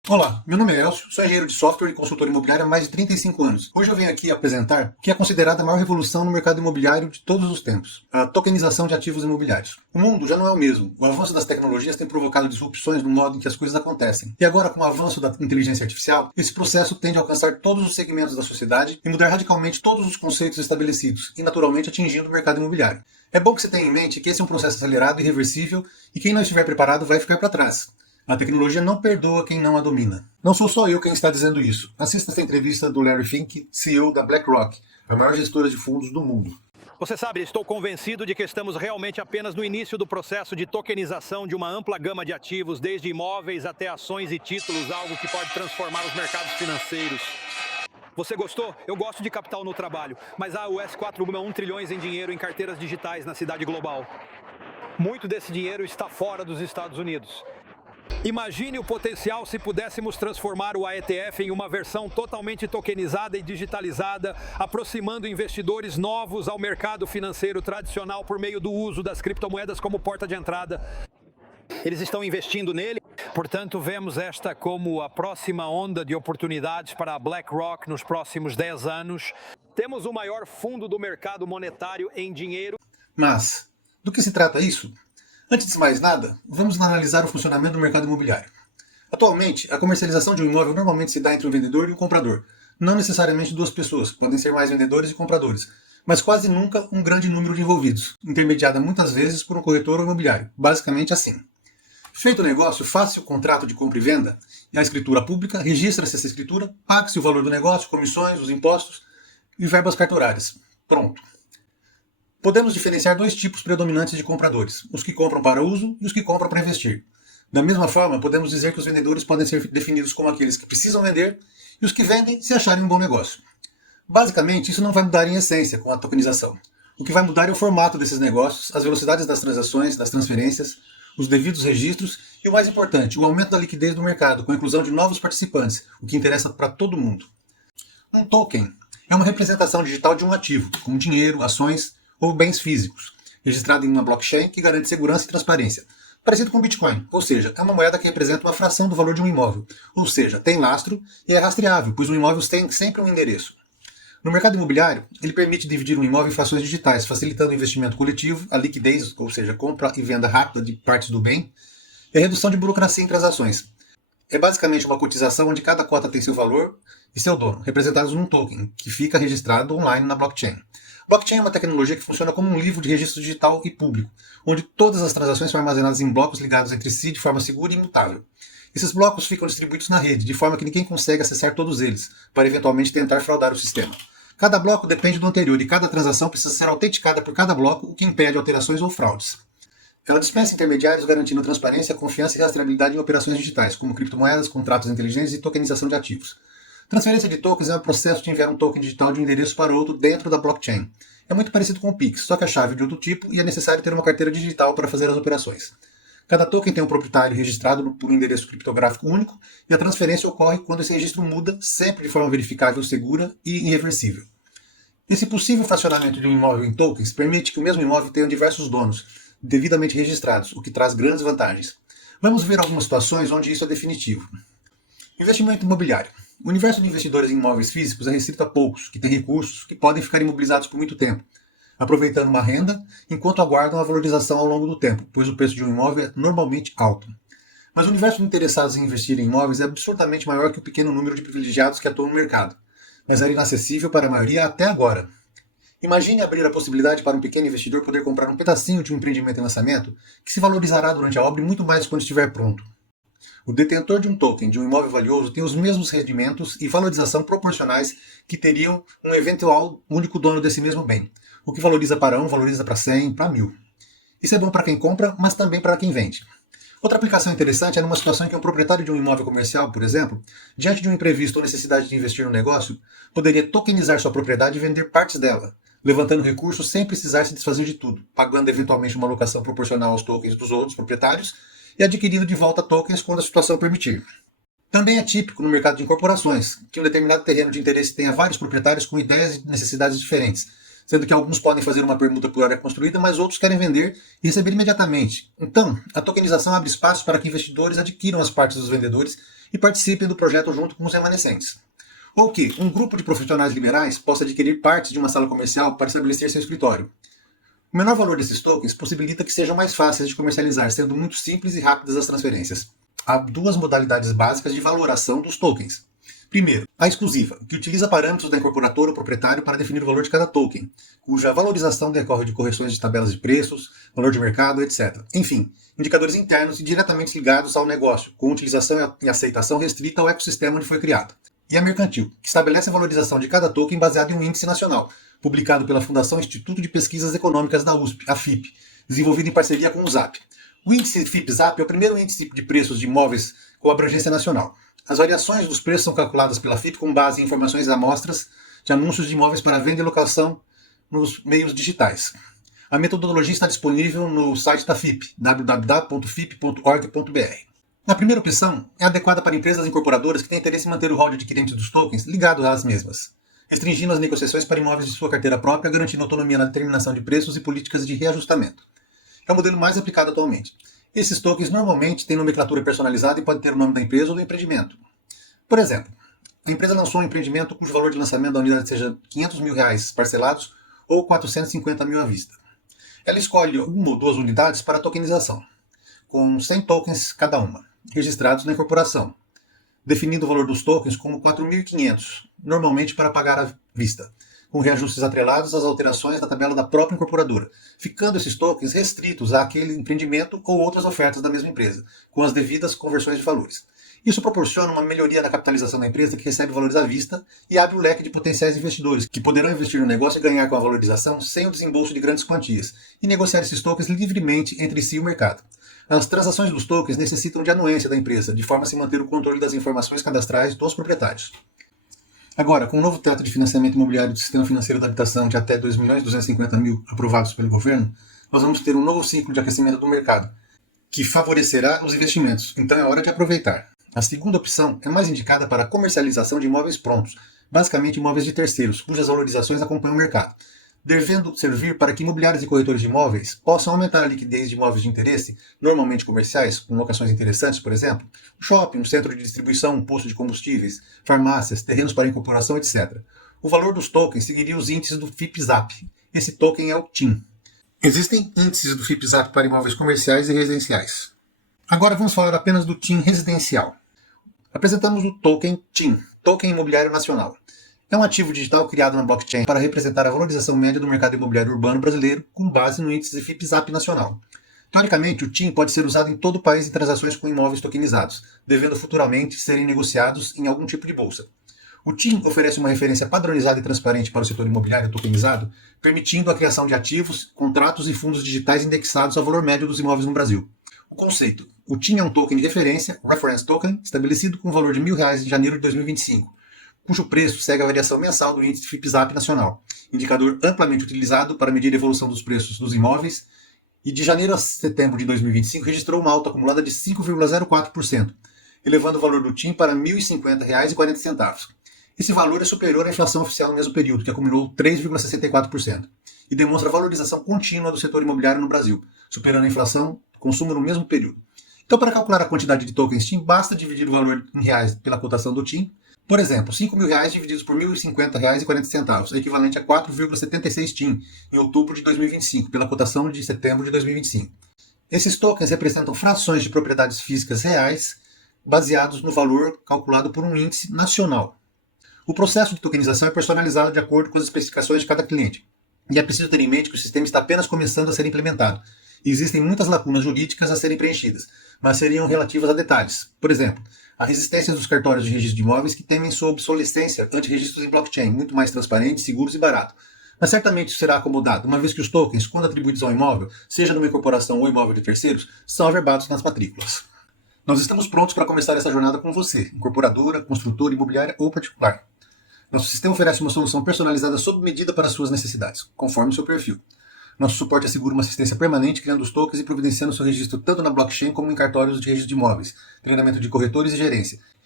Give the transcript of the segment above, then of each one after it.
Olá, meu nome é Elcio, sou engenheiro de software e consultor imobiliário há mais de 35 anos. Hoje eu venho aqui apresentar o que é considerada a maior revolução no mercado imobiliário de todos os tempos, a tokenização de ativos imobiliários. O mundo já não é o mesmo. O avanço das tecnologias tem provocado disrupções no modo em que as coisas acontecem. E agora, com o avanço da inteligência artificial, esse processo tende a alcançar todos os segmentos da sociedade e mudar radicalmente todos os conceitos estabelecidos, e naturalmente atingindo o mercado imobiliário. É bom que você tenha em mente que esse é um processo acelerado e irreversível, e quem não estiver preparado vai ficar para trás. A tecnologia não perdoa quem não a domina. Não sou só eu quem está dizendo isso. Assista esta entrevista do Larry Fink, CEO da BlackRock, a maior gestora de fundos do mundo. Você sabe, estou convencido de que estamos realmente apenas no início do processo de tokenização de uma ampla gama de ativos, desde imóveis até ações e títulos, algo que pode transformar os mercados financeiros. Você gostou? Eu gosto de capital no trabalho, mas a US 4,1 trilhões em dinheiro em carteiras digitais na cidade global. Muito desse dinheiro está fora dos Estados Unidos. Imagine o potencial se pudéssemos transformar o AETF em uma versão totalmente tokenizada e digitalizada, aproximando investidores novos ao mercado financeiro tradicional por meio do uso das criptomoedas como porta de entrada. Eles estão investindo nele, portanto vemos esta como a próxima onda de oportunidades para a BlackRock nos próximos 10 anos. Temos o maior fundo do mercado monetário em dinheiro. Mas, do que se trata isso? Antes de mais nada, vamos analisar o funcionamento do mercado imobiliário. Atualmente, a comercialização de um imóvel normalmente se dá entre um vendedor e um comprador. Não necessariamente duas pessoas, podem ser mais vendedores e compradores, mas quase nunca um grande número de envolvidos, intermediada muitas vezes por um corretor ou imobiliário, basicamente assim. Feito o negócio, faça-se o contrato de compra e venda, e a escritura pública, registra-se essa escritura, pague-se o valor do negócio, comissões, os impostos e verbas cartorárias. Pronto. Podemos diferenciar dois tipos predominantes de compradores, os que compram para uso e os que compram para investir. Da mesma forma, podemos dizer que os vendedores podem ser definidos como aqueles que precisam vender e os que vendem se acharem um bom negócio. Basicamente, isso não vai mudar em essência com a tokenização. O que vai mudar é o formato desses negócios, as velocidades das transações, das transferências, os devidos registros e, o mais importante, o aumento da liquidez do mercado com a inclusão de novos participantes, o que interessa para todo mundo. Um token é uma representação digital de um ativo, como dinheiro, ações ou bens físicos, registrado em uma blockchain que garante segurança e transparência, parecido com o Bitcoin, ou seja, é uma moeda que representa uma fração do valor de um imóvel, ou seja, tem lastro e é rastreável, pois um imóvel tem sempre um endereço. No mercado imobiliário, ele permite dividir um imóvel em frações digitais, facilitando o investimento coletivo, a liquidez, ou seja, compra e venda rápida de partes do bem, e a redução de burocracia em transações. É basicamente uma cotização onde cada cota tem seu valor e seu dono, representados num token, que fica registrado online na blockchain. Blockchain é uma tecnologia que funciona como um livro de registro digital e público, onde todas as transações são armazenadas em blocos ligados entre si de forma segura e imutável. Esses blocos ficam distribuídos na rede, de forma que ninguém consegue acessar todos eles, para eventualmente tentar fraudar o sistema. Cada bloco depende do anterior e cada transação precisa ser autenticada por cada bloco, o que impede alterações ou fraudes. Ela dispensa intermediários, garantindo transparência, confiança e rastreabilidade em operações digitais, como criptomoedas, contratos inteligentes e tokenização de ativos. Transferência de tokens é o processo de enviar um token digital de um endereço para outro dentro da blockchain. É muito parecido com o Pix, só que a chave é de outro tipo e é necessário ter uma carteira digital para fazer as operações. Cada token tem um proprietário registrado por um endereço criptográfico único e a transferência ocorre quando esse registro muda, sempre de forma verificável, segura e irreversível. Esse possível fracionamento de um imóvel em tokens permite que o mesmo imóvel tenha diversos donos, devidamente registrados, o que traz grandes vantagens. Vamos ver algumas situações onde isso é definitivo. Investimento imobiliário. O universo de investidores em imóveis físicos é restrito a poucos, que têm recursos, que podem ficar imobilizados por muito tempo, aproveitando uma renda enquanto aguardam a valorização ao longo do tempo, pois o preço de um imóvel é normalmente alto. Mas o universo de interessados em investir em imóveis é absurdamente maior que o pequeno número de privilegiados que atuam no mercado, mas era inacessível para a maioria até agora. Imagine abrir a possibilidade para um pequeno investidor poder comprar um pedacinho de um empreendimento em lançamento que se valorizará durante a obra e muito mais quando estiver pronto. O detentor de um token de um imóvel valioso tem os mesmos rendimentos e valorização proporcionais que teriam um eventual único dono desse mesmo bem. O que valoriza para 1, valoriza para 100, para 1000. Isso é bom para quem compra, mas também para quem vende. Outra aplicação interessante é numa situação em que um proprietário de um imóvel comercial, por exemplo, diante de um imprevisto ou necessidade de investir no negócio, poderia tokenizar sua propriedade e vender partes dela, levantando recursos sem precisar se desfazer de tudo, pagando eventualmente uma alocação proporcional aos tokens dos outros proprietários e adquirindo de volta tokens quando a situação permitir. Também é típico no mercado de incorporações que um determinado terreno de interesse tenha vários proprietários com ideias e necessidades diferentes, sendo que alguns podem fazer uma permuta por área construída, mas outros querem vender e receber imediatamente. Então, a tokenização abre espaço para que investidores adquiram as partes dos vendedores e participem do projeto junto com os remanescentes. Ou que um grupo de profissionais liberais possa adquirir partes de uma sala comercial para estabelecer seu escritório. O menor valor desses tokens possibilita que sejam mais fáceis de comercializar, sendo muito simples e rápidas as transferências. Há duas modalidades básicas de valoração dos tokens. Primeiro, a exclusiva, que utiliza parâmetros da incorporadora ou proprietário para definir o valor de cada token, cuja valorização decorre de correções de tabelas de preços, valor de mercado, etc. Enfim, indicadores internos e diretamente ligados ao negócio, com utilização e aceitação restrita ao ecossistema onde foi criado. E a mercantil, que estabelece a valorização de cada token baseado em um índice nacional, publicado pela Fundação Instituto de Pesquisas Econômicas da USP, a FIP, desenvolvido em parceria com o ZAP. O índice FIP-ZAP é o primeiro índice de preços de imóveis com abrangência nacional. As variações dos preços são calculadas pela FIP com base em informações e amostras de anúncios de imóveis para venda e locação nos meios digitais. A metodologia está disponível no site da FIP, www.fip.org.br. A primeira opção é adequada para empresas incorporadoras que têm interesse em manter o rol de adquirentes dos tokens ligado às mesmas, restringindo as negociações para imóveis de sua carteira própria, garantindo autonomia na determinação de preços e políticas de reajustamento. É o modelo mais aplicado atualmente. Esses tokens normalmente têm nomenclatura personalizada e podem ter o nome da empresa ou do empreendimento. Por exemplo, a empresa lançou um empreendimento cujo valor de lançamento da unidade seja R$500 mil parcelados ou 450 mil à vista. Ela escolhe uma ou duas unidades para a tokenização, com 100 tokens cada uma, registrados na incorporação, definindo o valor dos tokens como 4.500, normalmente para pagar à vista, com reajustes atrelados às alterações na tabela da própria incorporadora, ficando esses tokens restritos àquele empreendimento ou outras ofertas da mesma empresa, com as devidas conversões de valores. Isso proporciona uma melhoria na capitalização da empresa que recebe valores à vista e abre o leque de potenciais investidores que poderão investir no negócio e ganhar com a valorização sem o desembolso de grandes quantias e negociar esses tokens livremente entre si e o mercado. As transações dos tokens necessitam de anuência da empresa, de forma a se manter o controle das informações cadastrais dos proprietários. Agora, com o novo teto de financiamento imobiliário do Sistema Financeiro da Habitação de até 2.250.000 aprovados pelo governo, nós vamos ter um novo ciclo de aquecimento do mercado, que favorecerá os investimentos, então é hora de aproveitar. A segunda opção é mais indicada para a comercialização de imóveis prontos, basicamente imóveis de terceiros, cujas valorizações acompanham o mercado, devendo servir para que imobiliários e corretores de imóveis possam aumentar a liquidez de imóveis de interesse, normalmente comerciais, com locações interessantes, por exemplo, um shopping, um centro de distribuição, um posto de combustíveis, farmácias, terrenos para incorporação, etc. O valor dos tokens seguiria os índices do FIP-ZAP. Esse token é o TIM. Existem índices do FIP-ZAP para imóveis comerciais e residenciais. Agora vamos falar apenas do TIM residencial. Apresentamos o token TIM, Token Imobiliário Nacional. É um ativo digital criado na blockchain para representar a valorização média do mercado imobiliário urbano brasileiro com base no índice FIP-ZAP nacional. Teoricamente, o TIM pode ser usado em todo o país em transações com imóveis tokenizados, devendo futuramente serem negociados em algum tipo de bolsa. O TIM oferece uma referência padronizada e transparente para o setor imobiliário tokenizado, permitindo a criação de ativos, contratos e fundos digitais indexados ao valor médio dos imóveis no Brasil. O conceito. O TIM é um token de referência, Reference Token, estabelecido com o valor de R$1.000 em janeiro de 2025, cujo preço segue a variação mensal do índice FIP-ZAP nacional, indicador amplamente utilizado para medir a evolução dos preços dos imóveis, e de janeiro a setembro de 2025 registrou uma alta acumulada de 5,04%, elevando o valor do TIM para R$ 1.050,40. Esse valor é superior à inflação oficial no mesmo período, que acumulou 3,64%, e demonstra a valorização contínua do setor imobiliário no Brasil, superando a inflação consumo no mesmo período. Então, para calcular a quantidade de tokens TIM, basta dividir o valor em reais pela cotação do TIM. Por exemplo, R$5.000 divididos por R$1.050,40 é equivalente a 4,76 TIM em outubro de 2025, pela cotação de setembro de 2025. Esses tokens representam frações de propriedades físicas reais baseados no valor calculado por um índice nacional. O processo de tokenização é personalizado de acordo com as especificações de cada cliente. E é preciso ter em mente que o sistema está apenas começando a ser implementado. E existem muitas lacunas jurídicas a serem preenchidas, mas seriam relativas a detalhes. Por exemplo, a resistência dos cartórios de registro de imóveis que temem sua obsolescência ante registros em blockchain, muito mais transparentes, seguros e barato. Mas certamente isso será acomodado, uma vez que os tokens, quando atribuídos ao imóvel, seja numa incorporação ou imóvel de terceiros, são averbados nas matrículas. Nós estamos prontos para começar essa jornada com você, incorporadora, construtora, imobiliária ou particular. Nosso sistema oferece uma solução personalizada sob medida para suas necessidades, conforme seu perfil. Nosso suporte assegura uma assistência permanente, criando os tokens e providenciando seu registro tanto na blockchain como em cartórios de registro de imóveis, treinamento de corretores e gerência.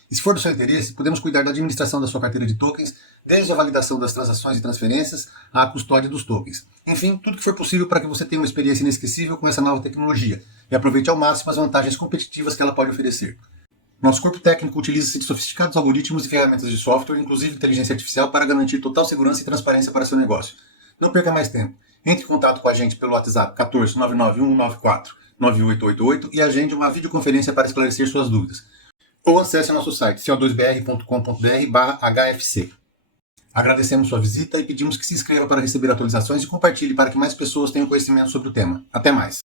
E se for do seu interesse, podemos cuidar da administração da sua carteira de tokens, desde a validação das transações e transferências à custódia dos tokens. Enfim, tudo que for possível para que você tenha uma experiência inesquecível com essa nova tecnologia e aproveite ao máximo as vantagens competitivas que ela pode oferecer. Nosso corpo técnico utiliza-se de sofisticados algoritmos e ferramentas de software, inclusive inteligência artificial, para garantir total segurança e transparência para seu negócio. Não perca mais tempo. Entre em contato com a gente pelo WhatsApp 14 99194 9888 e agende uma videoconferência para esclarecer suas dúvidas. Ou acesse nosso site co2br.com.br/hfc. Agradecemos sua visita e pedimos que se inscreva para receber atualizações e compartilhe para que mais pessoas tenham conhecimento sobre o tema. Até mais!